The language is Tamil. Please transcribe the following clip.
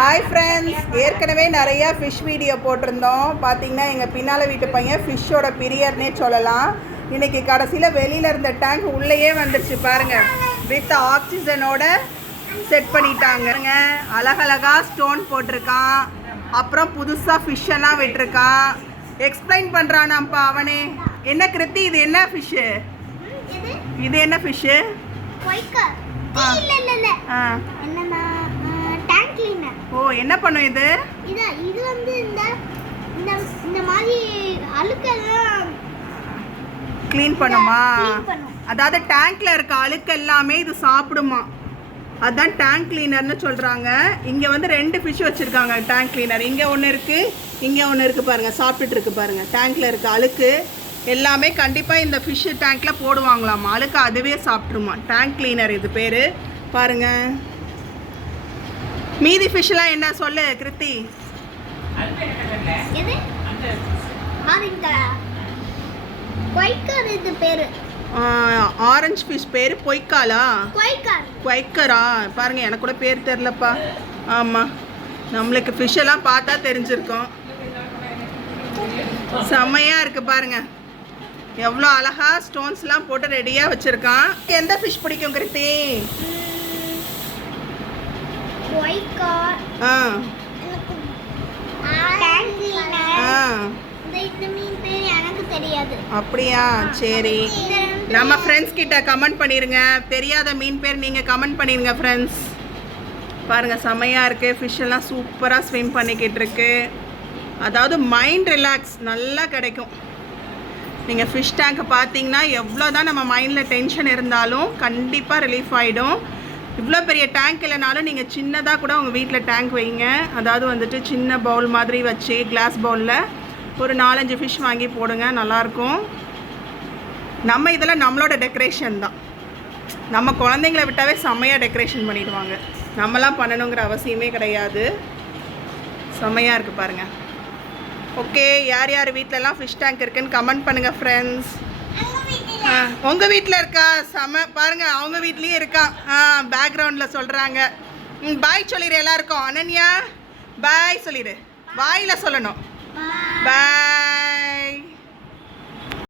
ஹாய் ஃப்ரெண்ட்ஸ், ஏற்கனவே நிறையா ஃபிஷ் வீடியோ போட்டிருந்தோம். பார்த்தீங்கன்னா எங்கள் பின்னால் வீட்டு பையன் ஃபிஷ்ஷோட பிரியர்னே சொல்லலாம். இன்றைக்கி கடைசியில் வெளியில் இருந்த டேங்க் உள்ளேயே வந்துடுச்சு பாருங்கள். வித் ஆக்சிஜனோட செட் பண்ணிட்டாங்க. அழகழகாக ஸ்டோன் போட்டிருக்கான். அப்புறம் புதுசாக ஃபிஷ்ஷெல்லாம் விட்டுருக்கான். எக்ஸ்பிளைன் பண்ணுறானாப்பா அவனே. என்ன கிருத்தி, இது என்ன ஃபிஷ்ஷு? இது என்ன ஃபிஷ்ஷு? ஓ, என்ன பண்ணும் இது? இது வந்து இந்த மாதிரி அழுக்கெல்லாம் க்ளீன் பண்ணுமா? அதாவது டேங்க்ல இருக்க அழுக்கு எல்லாமே இது சாப்பிடுமா. அதான் டேங்க் கிளீனர்னு சொல்கிறாங்க. இங்கே வந்து 2 ஃபிஷ் வச்சுருக்காங்க டேங்க் கிளீனர். இங்கே ஒன்று இருக்குது, இங்கே ஒன்று இருக்குது பாருங்கள். சாப்பிட்டுட்டு இருக்கு பாருங்கள். டேங்க்கில் இருக்க அழுக்கு எல்லாமே கண்டிப்பாக இந்த ஃபிஷ்ஷு டேங்க்கில் போடுவாங்களாமா. அழுக்கு அதுவே சாப்பிட்ருமா. டேங்க் கிளீனர் இது பேர். பாருங்கள். மீதி ஃபிஷ்லாம் என்ன சொல்லு கிருத்தி? ஆரஞ்சு ஃபிஷ் பேர் பொய்க்காலா? குவைக்கரா? பாருங்க, எனக்கு கூட பேர் தெரிலப்பா. ஆமாம், நம்மளுக்கு ஃபிஷ் எல்லாம் பார்த்தா தெரிஞ்சிருக்கோம். செம்மையாக இருக்குது பாருங்க. எவ்வளோ அழகா ஸ்டோன்ஸ்லாம் போட்டு ரெடியாக வச்சுருக்கான். எந்த ஃபிஷ் பிடிக்கும் கிருத்தி? அப்படியா? சரி, நம்ம ஃப்ரெண்ட்ஸ் கிட்ட கமெண்ட் பண்ணிருங்க. தெரியாத மீன் பேர் நீங்கள் கமெண்ட் பண்ணிருங்க ஃப்ரெண்ட்ஸ். பாருங்கள், செம்மையாக இருக்குது. ஃபிஷ் எல்லாம் சூப்பராக ஸ்விம் பண்ணிக்கிட்டு இருக்கு. அதாவது மைண்ட் ரிலாக்ஸ் நல்லா கிடைக்கும். நீங்கள் ஃபிஷ் டேங்கை பார்த்தீங்கன்னா எவ்வளோ தான் நம்ம மைண்டில் டென்ஷன் இருந்தாலும் கண்டிப்பாக ரிலீஃப் ஆகிடும். இவ்வளோ பெரிய டேங்க் இல்லைனாலும் நீங்கள் சின்னதாக கூட உங்கள் வீட்டில் டேங்க் வைங்க. அதாவது வந்துட்டு சின்ன பவுல் மாதிரி வச்சு கிளாஸ் பவுலில் ஒரு 4-5 ஃபிஷ் வாங்கி போடுங்க, நல்லாயிருக்கும். நம்ம இதெல்லாம் நம்மளோட டெக்கரேஷன் தான். நம்ம குழந்தைங்கள விட்டாவே செம்மையாக டெக்கரேஷன் பண்ணிடுவாங்க. நம்மலாம் பண்ணணுங்கிற அவசியமே கிடையாது. செம்மையாக இருக்குது பாருங்கள். ஓகே, யார் யார் வீட்டிலலாம் ஃபிஷ் டேங்க் இருக்குன்னு கமெண்ட் பண்ணுங்கள் ஃப்ரெண்ட்ஸ். உங்கள் வீட்டில் இருக்கா? செம பாருங்கள், அவங்க வீட்லேயும் இருக்கா. பேக்ரவுண்டில் சொல்கிறாங்க. பாய் சொல்லிடு எல்லாருக்கும். அனன்யா பாய் சொல்லிடு. வாயில் சொல்லணும். பாய்.